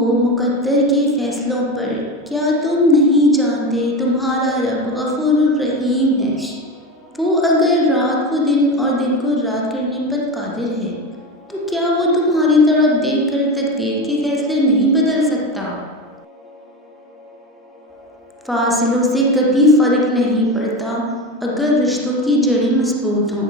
ہو مقدر کے فیصلوں پر، کیا تم نہیں جانتے تمہارا رب غفور الرحیم ہے؟ وہ اگر رات کو دن اور دن کو رات کرنے پر قادر ہے تو کیا وہ تمہاری طرف دیکھ کر تقدیر کے فیصلے نہیں بدل سکتا؟ فاصلوں سے کبھی فرق نہیں پڑتا اگر رشتوں کی جڑیں مضبوط ہوں۔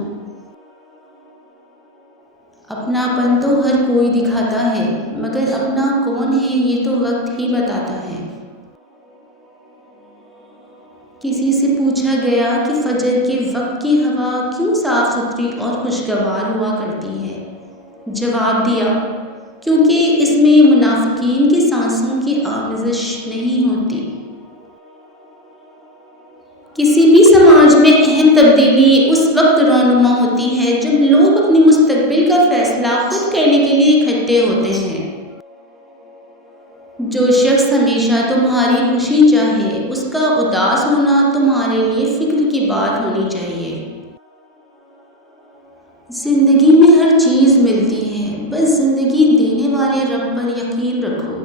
اپناپن تو ہر کوئی دکھاتا ہے، مگر اپنا کون ہے یہ تو وقت ہی بتاتا ہے۔ کسی سے پوچھا گیا کہ فجر کے وقت کی ہوا کیوں صاف ستھری اور خوشگوار ہوا کرتی ہے؟ جواب دیا، کیونکہ اس میں منافقین کی سانسوں کی آمیزش نہیں ہوتی۔ کسی بھی سماج میں اہم تبدیلی اس وقت رونما ہوتی ہے جب لوگ اپنے مستقبل کا فیصلہ خود کرنے کے لیے اکٹھے ہوتے ہیں۔ جو شخص ہمیشہ تمہاری خوشی چاہے، اس کا اداس ہونا تمہارے لیے فکر کی بات ہونی چاہیے۔ زندگی میں ہر چیز ملتی ہے، بس زندگی دینے والے رب پر یقین رکھو۔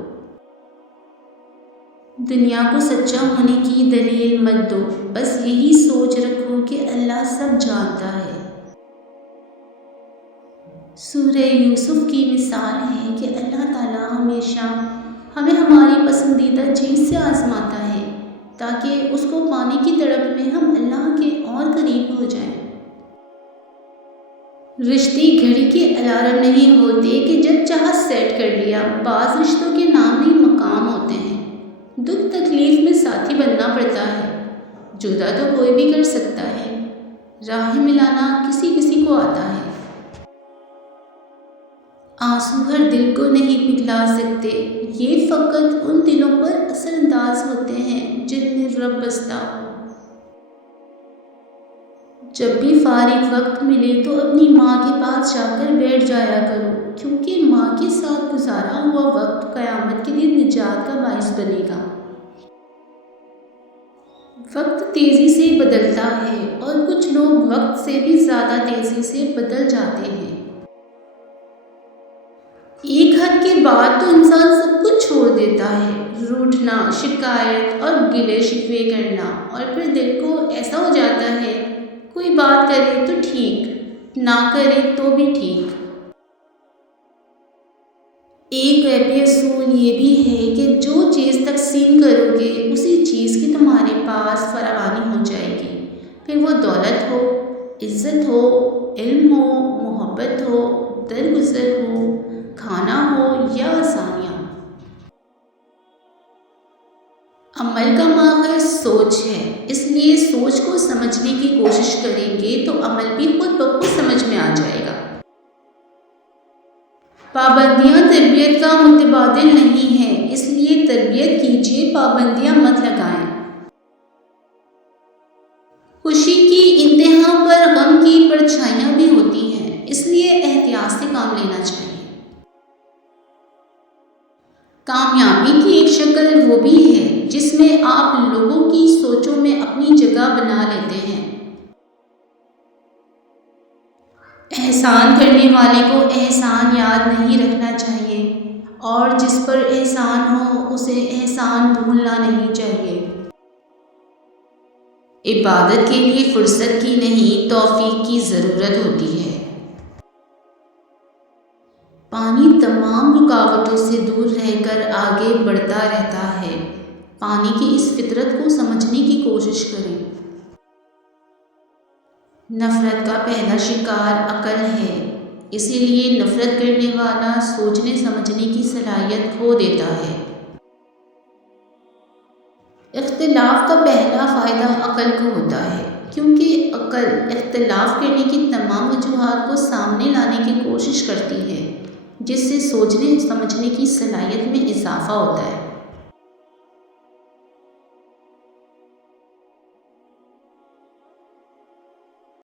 دنیا کو سچا ہونے کی دلیل مت دو، بس یہی سوچ رکھو کہ اللہ سب جانتا ہے۔ سورہ یوسف کی مثال ہے کہ اللہ تعالیٰ ہمیشہ ہمیں ہماری پسندیدہ چیز سے آزماتا ہے تاکہ اس کو پانے کی تڑپ میں ہم اللہ کے اور قریب ہو جائیں۔ رشتے گھڑی کے الارم نہیں ہوتے کہ جب چاہا سیٹ کر لیا۔ بعض رشتوں کے نام نہیں مقام ہوتے ہیں۔ دکھ تکلیف میں ساتھی بننا پڑتا ہے، جدا تو کوئی بھی کر سکتا ہے، راہ ملانا کسی کسی کو آتا ہے۔ آنسو ہر دل کو نہیں پگھلا سکتے، یہ فقط ان دلوں پر اثر انداز ہوتے ہیں جن میں رب بستا ہو۔ جب بھی فارغ وقت ملے تو اپنی ماں کے پاس جا کر بیٹھ جایا کرو، کیونکہ ماں کے ساتھ گزارا ہوا وقت قیامت کے دن نجات کا باعث بنے گا۔ وقت تیزی سے بدلتا ہے اور کچھ لوگ وقت سے بھی زیادہ تیزی سے بدل جاتے ہیں۔ ایک حد کے بعد تو انسان سب کچھ چھوڑ دیتا ہے، روٹھنا، شکایت اور گلے شکوے کرنا، اور پھر دل کو ایسا ہو جاتا ہے کوئی بات کرے تو ٹھیک، نہ کرے تو بھی ٹھیک۔ ایک غیبی اصول یہ بھی ہے کہ جو چیز تقسیم کرو گے اسی چیز کی تمہارے پاس فراوانی ہو جائے گی، پھر وہ دولت ہو، عزت ہو، علم ہو، محبت ہو، درگزر ہو، کھانا ہو یا آسانیاں۔ عمل کا ماخذ سوچ ہے، اس لیے سوچ کو سمجھنے کی کوشش کریں گے تو عمل بھی خود بخود سمجھ میں آ جائے گا۔ پابندیاں تربیت کا متبادل نہیں ہیں، اس لیے تربیت کیجیے، پابندیاں مت لگائیں۔ خوشی کی انتہا پر غم کی پرچھائیاں بھی ہوتی ہیں، اس لیے احتیاط سے کام لینا چاہیے۔ کامیابی کی ایک شکل وہ بھی ہے جس میں آپ لوگوں کی سوچوں میں اپنی جگہ بنا لیتے ہیں۔ احسان کرنے والے کو احسان یاد نہیں رکھنا چاہیے، اور جس پر احسان ہو اسے احسان بھولنا نہیں چاہیے۔ عبادت کے لیے فرصت کی نہیں، توفیق کی ضرورت ہوتی ہے۔ پانی تمام رکاوٹوں سے دور رہ کر آگے بڑھتا رہتا ہے۔ پانی کی اس فطرت کو سمجھنے کی کوشش کریں۔ نفرت کا پہلا شکار عقل ہے، اسی لیے نفرت کرنے والا سوچنے سمجھنے کی صلاحیت کھو دیتا ہے۔ اختلاف کا پہلا فائدہ عقل کو ہوتا ہے، کیونکہ عقل اختلاف کرنے کی تمام وجوہات کو سامنے لانے کی کوشش کرتی ہے، جس سے سوچنے سمجھنے کی صلاحیت میں اضافہ ہوتا ہے۔